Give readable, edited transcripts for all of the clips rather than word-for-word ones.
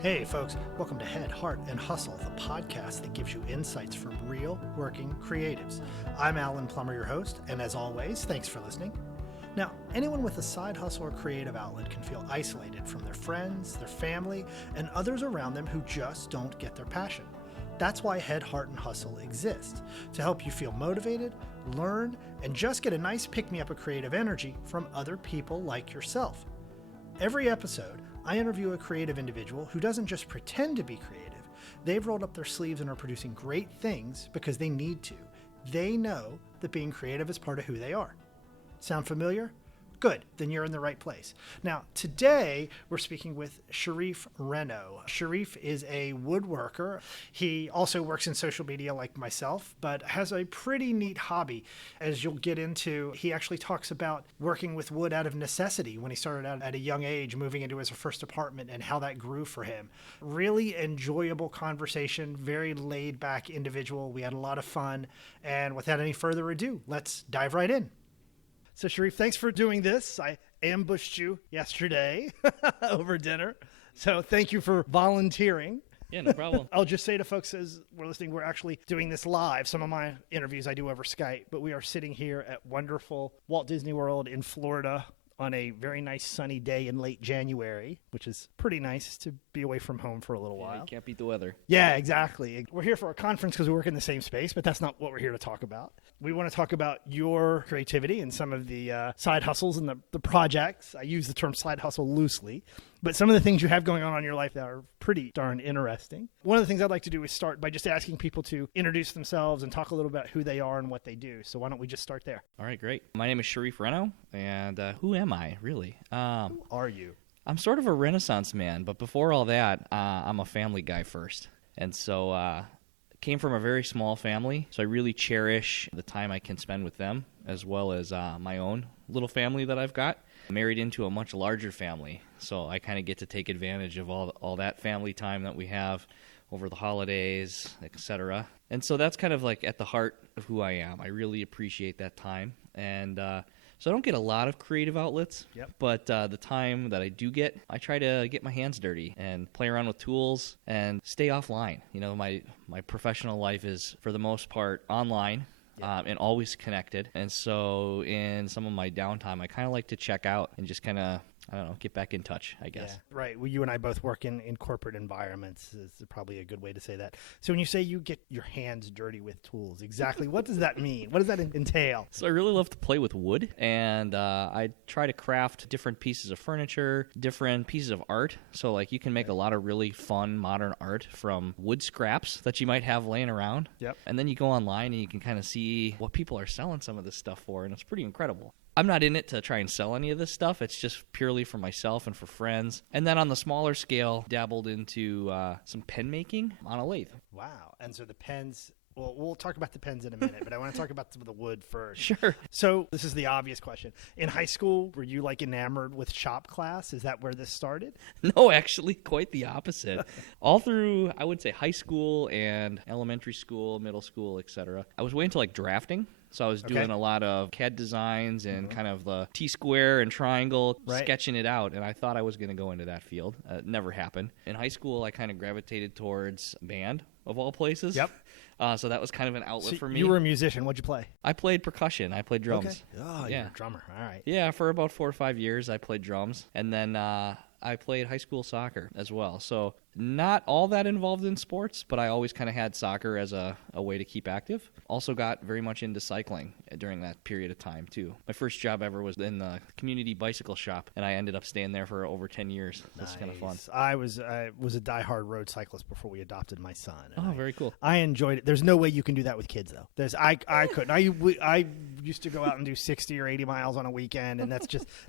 Hey folks, welcome to Head, Heart, and Hustle, the podcast that gives you insights from real working creatives. I'm Alan Plummer, your host, and as always, thanks for listening. Now, anyone with a side hustle or creative outlet can feel isolated from their friends, their family, and others around them who just don't get their passion. That's why Head, Heart, and Hustle exists, to help you feel motivated, learn, and just get a nice pick-me-up of creative energy from other people like yourself. Every episode, I interview a creative individual who doesn't just pretend to be creative. They've rolled up their sleeves and are producing great things because they need to. They know that being creative is part of who they are. Sound familiar? Good, then you're in the right place. Now, today we're speaking with Sharif Renno. Sharif is a woodworker. He also works in social media like myself, but has a pretty neat hobby. As you'll get into, he actually talks about working with wood out of necessity when he started out at a young age, moving into his first apartment and how that grew for him. Really enjoyable conversation, very laid back individual. We had a lot of fun. And without any further ado, let's dive right in. So, Sharif, thanks for doing this. I ambushed you yesterday over dinner. So thank you for volunteering. Yeah, no problem. I'll just say to folks as we're listening, we're actually doing this live. Some of my interviews I do over Skype, but we are sitting here at wonderful Walt Disney World in Florida on a very nice sunny day in late January, which is pretty nice to be away from home for a little while. You can't beat the weather. Yeah, exactly. We're here for a conference because we work in the same space, but that's not what we're here to talk about. We want to talk about your creativity and some of the side hustles and the projects. I use the term side hustle loosely, but some of the things you have going on in your life that are pretty darn interesting. One of the things I'd like to do is start by just asking people to introduce themselves and talk a little about who they are and what they do. So why don't we just start there? All right, great. My name is Sharif Renno, and who am I, really? Who are you? I'm sort of a Renaissance man, but before all that, I'm a family guy first. And so came from a very small family, so I really cherish the time I can spend with them, as well as my own little family that I've got. Married into a much larger family, so I kind of get to take advantage of all that family time that we have over the holidays, etc. And so that's kind of like at the heart of who I am. I really appreciate that time, and so I don't get a lot of creative outlets, but the time that I do get, I try to get my hands dirty and play around with tools and stay offline. You know, my professional life is, for the most part, online. And always connected. And so in some of my downtime, I kind of like to check out and just kind of, I don't know, get back in touch, I guess. Yeah, right. Well, you and I both work in corporate environments is probably a good way to say that. So when you say you get your hands dirty with tools, exactly what does that mean? What does that entail? So I really love to play with wood, and I try to craft different pieces of furniture, different pieces of art. So like you can make a lot of really fun modern art from wood scraps that you might have laying around. Yep. And then you go online and you can kind of see what people are selling some of this stuff for, and it's pretty incredible. I'm not in it to try and sell any of this stuff. It's just purely for myself and for friends. And then on the smaller scale, dabbled into some pen making on a lathe. Wow. And so the pens, well, we'll talk about the pens in a minute, but I want to talk about some of the wood first. Sure. So this is the obvious question. In high school, were you like enamored with shop class? Is that where this started? No, actually, quite the opposite. All through, I would say, high school and elementary school, middle school, etc. I was way into like drafting. So I was doing a lot of CAD designs and kind of the T-square and triangle, sketching it out, and I thought I was going to go into that field. It never happened. In high school, I kind of gravitated towards band, of all places. Yep. So that was kind of an outlet for me. You were a musician. What'd you play? I played percussion. I played drums. Okay. Oh, you're a drummer. All right. Yeah, for about 4 or 5 years, I played drums. And then I played high school soccer as well. So not all that involved in sports, but I always kind of had soccer as a way to keep active. Also got very much into cycling during that period of time, too. My first job ever was in the community bicycle shop, and I ended up staying there for over 10 years. That's kind of fun. I was a diehard road cyclist before we adopted my son. Oh, very cool. I enjoyed it. There's no way you can do that with kids, though. I couldn't. I used to go out and do 60 or 80 miles on a weekend, and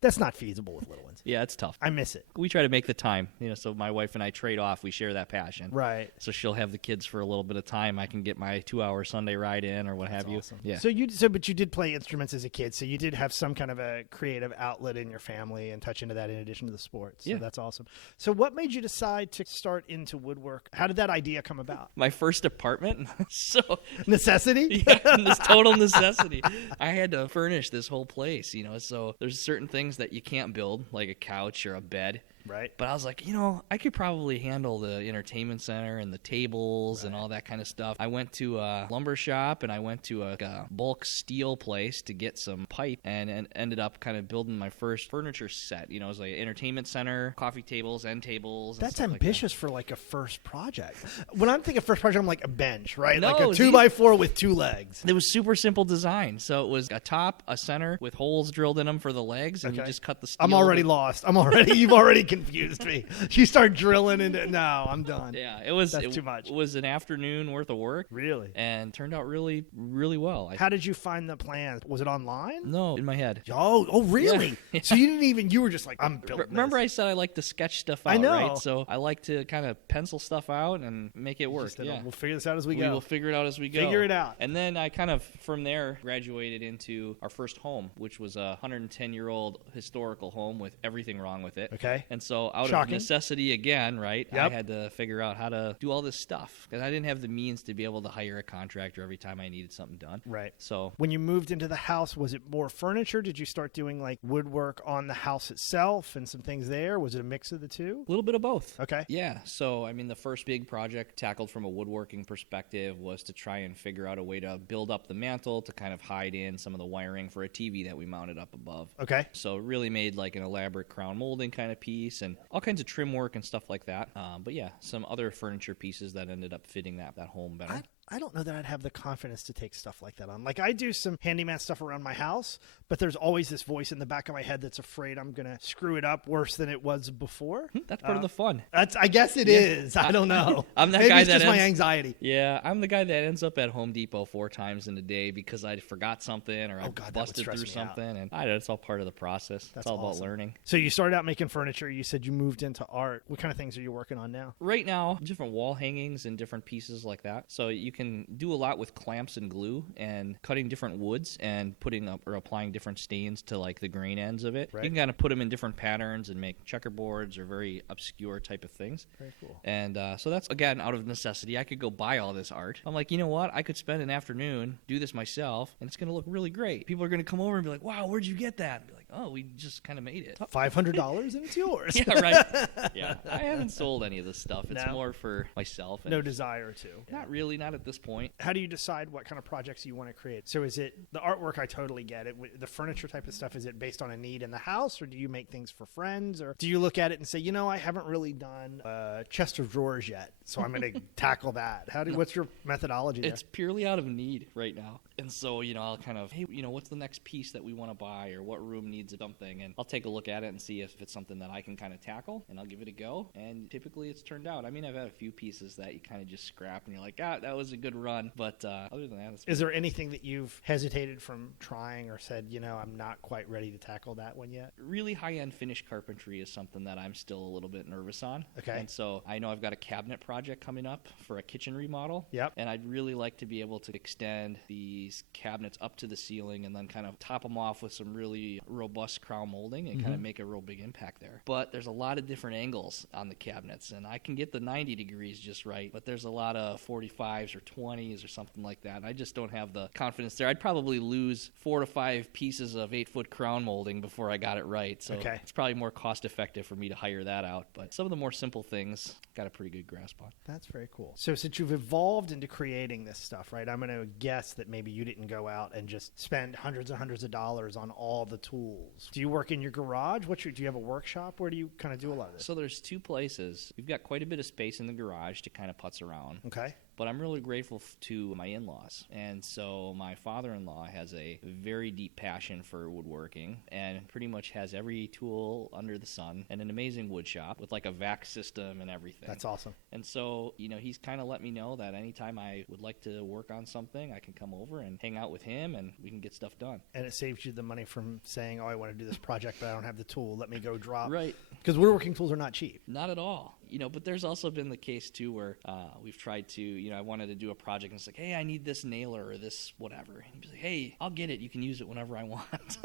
that's not feasible with little ones. Yeah, it's tough. I miss it. We try to make the time, so my wife and I trade off. We share that passion. Right. So she'll have the kids for a little bit of time. I can get my 2-hour Sunday ride in or what have you. Awesome. Yeah. But you did play instruments as a kid, so you did have some kind of a creative outlet in your family and touch into that in addition to the sports. So that's awesome. So what made you decide to start into woodwork? How did that idea come about? My first apartment. So necessity? Yeah, this total necessity. I had to furnish this whole place, so there's certain things that you can't build, like a couch or a bed. Right. But I was like, I could probably handle the entertainment center and the tables and all that kind of stuff. I went to a lumber shop and I went to a bulk steel place to get some pipe and ended up kind of building my first furniture set. It was like an entertainment center, coffee tables, end tables. That's ambitious for like a first project. When I'm thinking first project, I'm like a bench, right? No, like a 2x4 with 2 legs. It was super simple design. So it was a top, a center with holes drilled in them for the legs, and you just cut the steel. I'm already lost. You've already confused me. You start drilling into, no, I'm done. Yeah, that's too much. It was an afternoon worth of work. Really? And turned out really, really well. How did you find the plans? Was it online? No, in my head. Oh, really? Yeah. So you were just like, I'm building Remember this. I said I like to sketch stuff out, I know. right? So I like to kind of pencil stuff out and make it work. We'll figure this out as we go. We will figure it out as we go. Figure it out. And then I kind of, from there, graduated into our first home, which was a 110-year-old historical home with everything wrong with it. Okay. And so out Shocking. of necessity again, right, Yep. I had to figure out how to do all this stuff because I didn't have the means to be able to hire a contractor every time I needed something done. Right. So when you moved into the house, was it more furniture? Did you start doing like woodwork on the house itself and some things there? Was it a mix of the two? a little bit of both. Okay. Yeah. So, the first big project tackled from a woodworking perspective was to try and figure out a way to build up the mantle to kind of hide in some of the wiring for a TV that we mounted up above. Okay. So it really made like an elaborate crown molding kind of piece and all kinds of trim work and stuff like that. But yeah, some other furniture pieces that ended up fitting that home better. I don't know that I'd have the confidence to take stuff like that on. Like, I do some handyman stuff around my house, but there's always this voice in the back of my head that's afraid I'm going to screw it up worse than it was before. That's part of the fun. I guess it is. I don't know. I'm that Maybe guy it's just my anxiety. Yeah, I'm the guy that ends up at Home Depot 4 times in a day because I forgot something or I busted through something. And it's all part of the process. It's all about learning. So you started out making furniture. You said you moved into art. What kind of things are you working on now? Right now, different wall hangings and different pieces like that. So you can do a lot with clamps and glue and cutting different woods and putting up or applying different stains to like the grain ends of it. Right. You can kind of put them in different patterns and make checkerboards or very obscure type of things. Very cool. And so that's, again, out of necessity. I could go buy all this art. I'm like, you know what? I could spend an afternoon, do this myself, and it's going to look really great. People are going to come over and be like, wow, where'd you get that? And be like, oh, we just kind of made it. $500 and it's yours. Yeah, right. Yeah, I haven't sold any of this stuff. It's more for myself. And no desire to. Not really, not at this point. How do you decide what kind of projects you want to create? So is it the artwork? I totally get it. The furniture type of stuff, is it based on a need in the house, or do you make things for friends, or do you look at it and say, I haven't really done a chest of drawers yet, so I'm going to tackle that? What's your methodology there? It's purely out of need right now. And so, I'll kind of, hey, what's the next piece that we want to buy, or what room needs something? And I'll take a look at it and see if it's something that I can kind of tackle, and I'll give it a go. And typically it's turned out. I've had a few pieces that you kind of just scrap and you're like, that was a good run. But other than that, is there anything that you've hesitated from trying or said, I'm not quite ready to tackle that one yet? Really high-end finish carpentry is something that I'm still a little bit nervous on. Okay. And so I know I've got a cabinet project coming up for a kitchen remodel. Yep. And I'd really like to be able to extend these cabinets up to the ceiling and then kind of top them off with some really robust crown molding and kind of make a real big impact there. But there's a lot of different angles on the cabinets, and I can get the 90 degrees just right, but there's a lot of 45s or 20s or something like that. And I just don't have the confidence there. I'd probably lose 4 to 5 pieces of 8-foot crown molding before I got it right. So it's probably more cost effective for me to hire that out. But some of the more simple things, got a pretty good grasp on. That's very cool. So since you've evolved into creating this stuff, right, I'm going to guess that maybe you didn't go out and just spend hundreds and hundreds of dollars on all the tools. Do you work in your garage? Do you have a workshop? Where do you kind of do a lot of this? So there's 2 places. We've got quite a bit of space in the garage to kind of putz around. Okay. But I'm really grateful to my in-laws. And so my father-in-law has a very deep passion for woodworking and pretty much has every tool under the sun and an amazing wood shop with like a vac system and everything. That's awesome. And so, he's kind of let me know that anytime I would like to work on something, I can come over and hang out with him and we can get stuff done. And it saves you the money from saying, I want to do this project, but I don't have the tool. Let me go drop. Right. Because woodworking tools are not cheap. Not at all. But there's also been the case, too, where we've tried to, I wanted to do a project, and it's like, hey, I need this nailer or this whatever. And he'd be like, hey, I'll get it. You can use it whenever I want.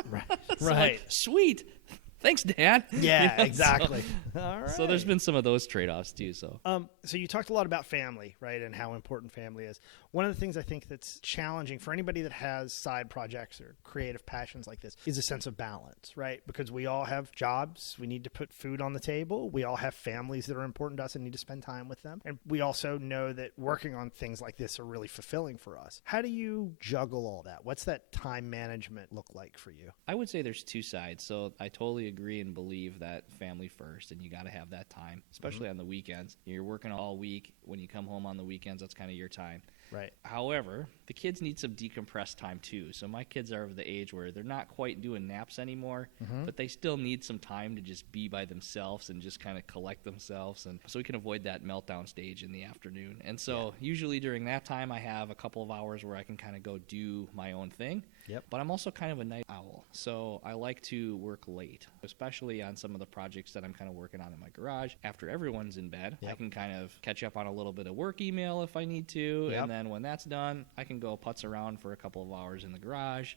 Right. Right. Like, sweet. Thanks, Dad. Yeah, exactly. All right. So there's been some of those trade-offs too. So you talked a lot about family, right, and how important family is. One of the things I think that's challenging for anybody that has side projects or creative passions like this is a sense of balance, right? Because we all have jobs. We need to put food on the table. We all have families that are important to us and need to spend time with them. And we also know that working on things like this are really fulfilling for us. How do you juggle all that? What's that time management look like for you? I would say there's two sides. So I totally agree and believe that family first, and you got to have that time, especially on the weekends. You're working all week. When you come home on the weekends, that's kind of your time. Right. However, the kids need some decompressed time too. So my kids are of the age where they're not quite doing naps anymore, but they still need some time to just be by themselves and just kind of collect themselves. And so we can avoid that meltdown stage in the afternoon. And so usually during that time, I have a couple of hours where I can kind of go do my own thing. Yep. But I'm also kind of a night owl. So I like to work late, especially on some of the projects that I'm kind of working on in my garage. After everyone's in bed, I can kind of catch up on a little bit of work email if I need to. And then when that's done, I can go putz around for a couple of hours in the garage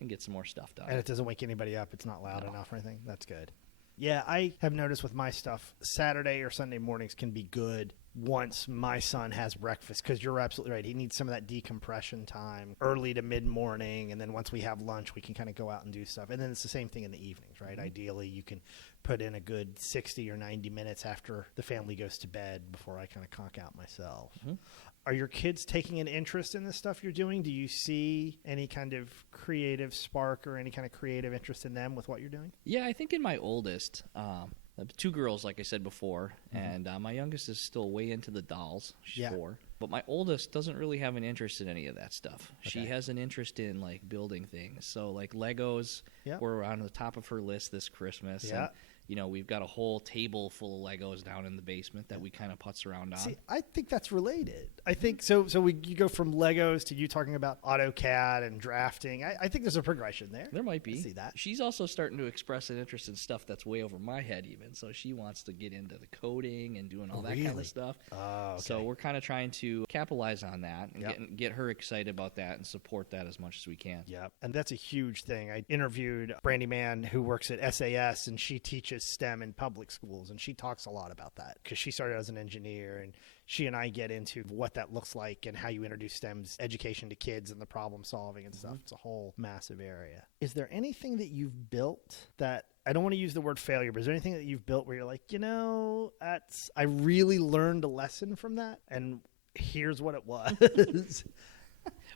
and get some more stuff done. And it doesn't wake anybody up. It's not loud enough or anything. That's good. Yeah, I have noticed with my stuff, Saturday or Sunday mornings can be good once my son has breakfast, because you're absolutely right. He needs some of that decompression time early to mid-morning, and then once we have lunch, we can kind of go out and do stuff. And then it's the same thing in the evenings, right? Ideally, you can put in a good 60 or 90 minutes after the family goes to bed before I kind of conk out myself. Are your kids taking an interest in the stuff you're doing? Do you see any kind of creative spark or any kind of creative interest in them with what you're doing? Yeah, I think in my oldest, two girls, like I said before, and my youngest is still way into the dolls. She's 4. But my oldest doesn't really have an interest in any of that stuff. Okay. She has an interest in, like, building things. So, like, Legos were on the top of her list this Christmas. Yeah. And, you know, we've got a whole table full of Legos down in the basement that we kind of putz around on. See, I think that's related. I think so. You go from Legos to you talking about AutoCAD and drafting. I think there's a progression there. There might be. I see that. She's also starting to express an interest in stuff that's way over my head even. So she wants to get into the coding and doing all that kind of stuff. Oh, okay. So we're kind of trying to capitalize on that and get her excited about that and support that as much as we can. Yeah, and that's a huge thing. I interviewed Brandy Mann, who works at SAS, and she teaches STEM in public schools, and she talks a lot about that because she started as an engineer, and she and I get into what that looks like and how you introduce STEM's education to kids and the problem solving and stuff. It's a whole massive area. Is there anything that you've built that, I don't want to use the word failure, but is there anything that you've built where you're like, you know, I really learned a lesson from that, and here's what it was?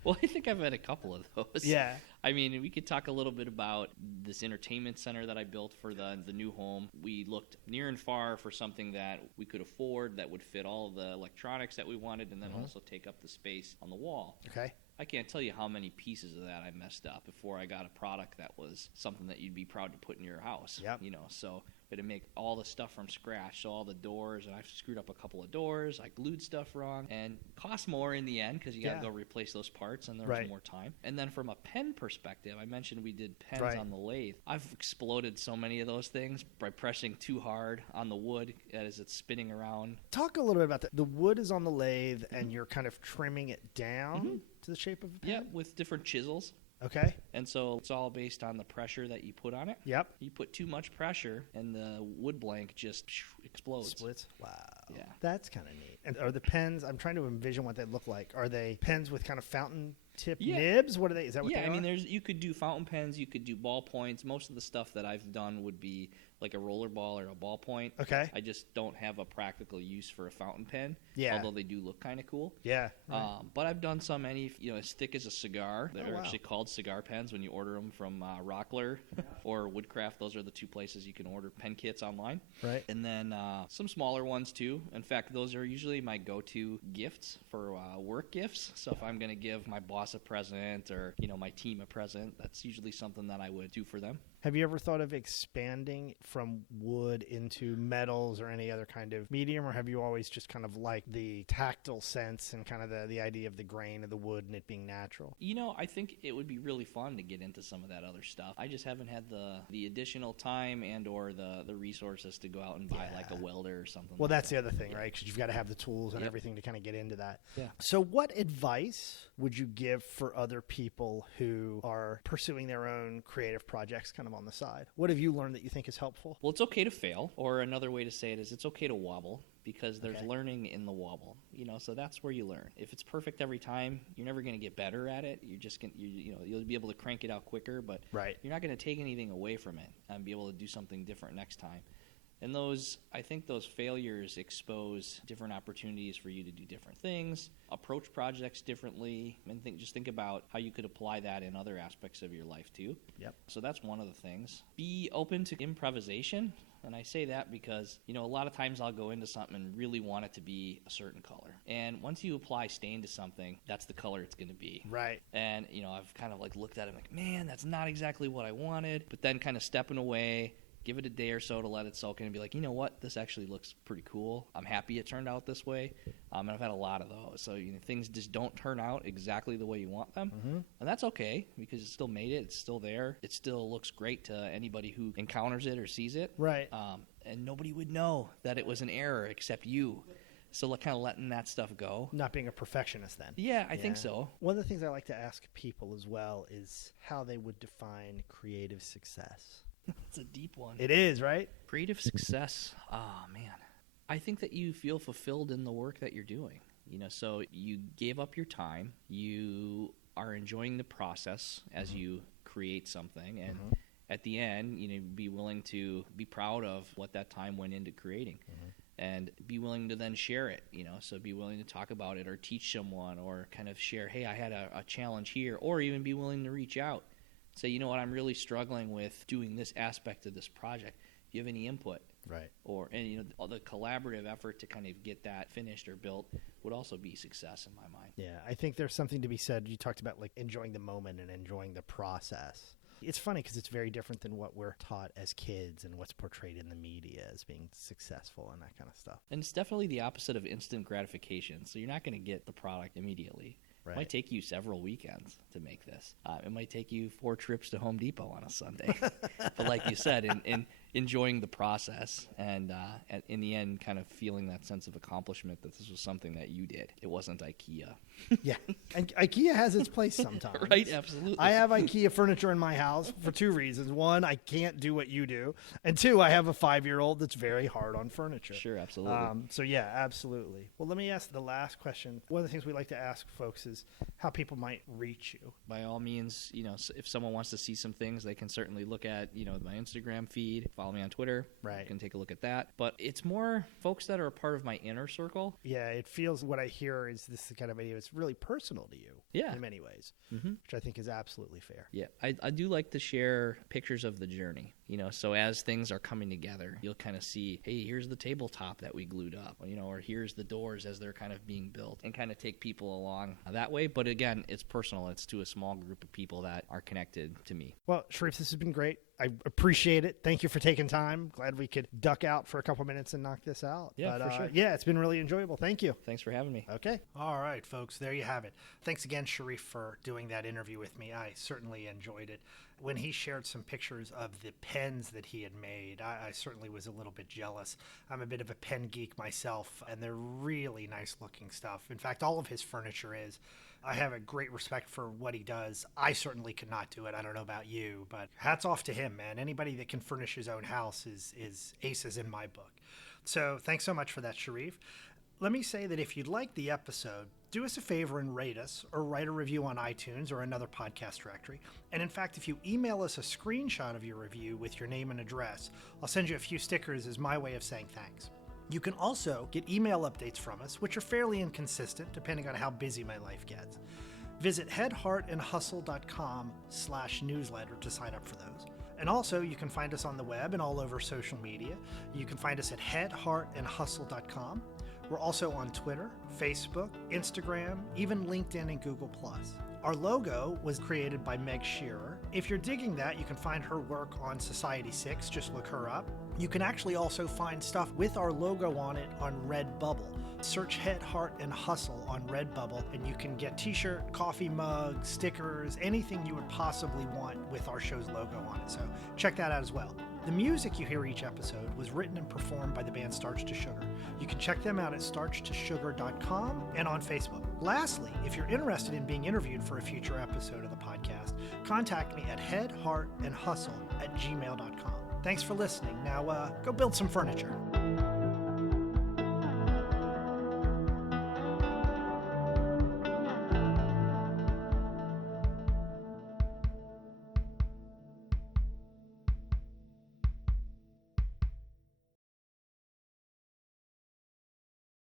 Well, I think I've had a couple of those. Yeah. I mean, we could talk a little bit about this entertainment center that I built for the new home. We looked near and far for something that we could afford that would fit all of the electronics that we wanted and then also take up the space on the wall. Okay. I can't tell you how many pieces of that I messed up before I got a product that was something that you'd be proud to put in your house. Yep. You know, so we had to make all the stuff from scratch. So all the doors, and I screwed up a couple of doors. I glued stuff wrong, and cost more in the end because you got to go replace those parts, and there was more time. And then from a pen perspective, I mentioned we did pens on the lathe. I've exploded so many of those things by pressing too hard on the wood as it's spinning around. Talk a little bit about that. The wood is on the lathe, and you're kind of trimming it down to the shape of a pen? Yeah, with different chisels. Okay. And so it's all based on the pressure that you put on it. Yep. You put too much pressure, and the wood blank just explodes. Splits? Wow. Yeah. That's kind of neat. And are the pens, I'm trying to envision what they look like. Are they pens with kind of fountain tip nibs? What are they? Is that what they are? Yeah, I mean, you could do fountain pens. You could do ballpoints. Most of the stuff that I've done would be like a roller ball or a ballpoint. Okay. I just don't have a practical use for a fountain pen. Yeah. Although they do look kind of cool. Yeah. Right. But I've done some as thick as a cigar. They're actually called cigar pens when you order them from Rockler or Woodcraft. Those are the two places you can order pen kits online. Right. And then some smaller ones too. In fact, those are usually my go-to gifts for work gifts. So if I'm going to give my boss a present or my team a present, that's usually something that I would do for them. Have you ever thought of expanding from wood into metals or any other kind of medium, or have you always just kind of liked the tactile sense and kind of the idea of the grain of the wood and it being natural? I think it would be really fun to get into some of that other stuff. I just haven't had the additional time and or the resources to go out and buy like a welder or something. Well, that's the other thing, right? Because you've got to have the tools and everything to kind of get into that. Yeah. So what advice would you give for other people who are pursuing their own creative projects kind of of on the side. What have you learned that you think is helpful? Well, it's okay to fail, or another way to say it is it's okay to wobble, because there's learning in the wobble. So that's where you learn. If it's perfect every time, you're never going to get better at it. You're just going you'll be able to crank it out quicker, but you're not going to take anything away from it and be able to do something different next time. And I think those failures expose different opportunities for you to do different things, approach projects differently, and just think about how you could apply that in other aspects of your life too. Yep. So that's one of the things. Be open to improvisation. And I say that because, a lot of times I'll go into something and really want it to be a certain color. And once you apply stain to something, that's the color it's going to be. Right. And, I've kind of looked at it like, man, that's not exactly what I wanted. But then kind of stepping away, give it a day or so to let it soak in and be like, you know what, this actually looks pretty cool. I'm happy it turned out this way. And I've had a lot of those. So things just don't turn out exactly the way you want them. Mm-hmm. And that's okay, because you still made it. It's still there. It still looks great to anybody who encounters it or sees it. Right. And nobody would know that it was an error except you. So kind of letting that stuff go. Not being a perfectionist then. Yeah, I think so. One of the things I like to ask people as well is how they would define creative success. It's a deep one. It is, right? Creative success. Oh, man. I think that you feel fulfilled in the work that you're doing. So you gave up your time. You are enjoying the process as you create something. And at the end, be willing to be proud of what that time went into creating. And be willing to then share it, so be willing to talk about it or teach someone or kind of share, hey, I had a challenge here, or even be willing to reach out. Say, you know what, I'm really struggling with doing this aspect of this project. Do you have any input? Right. And the collaborative effort to kind of get that finished or built would also be success in my mind. Yeah, I think there's something to be said. You talked about enjoying the moment and enjoying the process. It's funny because it's very different than what we're taught as kids and what's portrayed in the media as being successful and that kind of stuff. And it's definitely the opposite of instant gratification. So you're not going to get the product immediately. Right. It might take you several weekends to make this. It might take you 4 trips to Home Depot on a Sunday. But like you said, in enjoying the process and in the end kind of feeling that sense of accomplishment that this was something that you did. It wasn't IKEA. Yeah. And IKEA has its place sometimes. Right, absolutely. I have IKEA furniture in my house for 2 reasons. 1, I can't do what you do. And 2, I have a 5-year-old that's very hard on furniture. Sure, absolutely. So yeah, absolutely. Well, let me ask the last question. One of the things we like to ask folks is how people might reach you. By all means, if someone wants to see some things, they can certainly look at, my Instagram feed, follow me on Twitter. Right. You can take a look at that. But it's more folks that are a part of my inner circle. Yeah, it feels, what I hear is this kind of idea, it's really personal to you. Yeah. In many ways, which I think is absolutely fair. Yeah, I do like to share pictures of the journey. So as things are coming together, you'll kind of see, hey, here's the tabletop that we glued up, or here's the doors as they're kind of being built, and kind of take people along that way. But again, it's personal. It's to a small group of people that are connected to me. Well, Sharif, this has been great. I appreciate it. Thank you for taking time. Glad we could duck out for a couple minutes and knock this out. Yeah, for sure. Yeah, it's been really enjoyable. Thank you. Thanks for having me. Okay. All right, folks, there you have it. Thanks again, Sharif, for doing that interview with me. I certainly enjoyed it. When he shared some pictures of the pens that he had made, I certainly was a little bit jealous. I'm a bit of a pen geek myself, and they're really nice looking stuff. In fact, all of his furniture is. I have a great respect for what he does. I certainly could not do it. I don't know about you, but hats off to him, man. Anybody that can furnish his own house is aces in my book. So thanks so much for that, Sharif. Let me say that if you'd like the episode, do us a favor and rate us or write a review on iTunes or another podcast directory. And in fact, if you email us a screenshot of your review with your name and address, I'll send you a few stickers as my way of saying thanks. You can also get email updates from us, which are fairly inconsistent depending on how busy my life gets. Visit headheartandhustle.com/newsletter to sign up for those. And also, you can find us on the web and all over social media. You can find us at headheartandhustle.com. We're also on Twitter, Facebook, Instagram, even LinkedIn and Google+. Our logo was created by Meg Shearer. If you're digging that, you can find her work on Society6. Just look her up. You can actually also find stuff with our logo on it on Redbubble. Search Head, Heart, and Hustle on Redbubble, and you can get t-shirt, coffee mug, stickers, anything you would possibly want with our show's logo on it. So check that out as well. The music you hear each episode was written and performed by the band Starch to Sugar. You can check them out at starchtosugar.com and on Facebook. Lastly, if you're interested in being interviewed for a future episode of the podcast, contact me at headheartandhustle@gmail.com. Thanks for listening. Now, go build some furniture.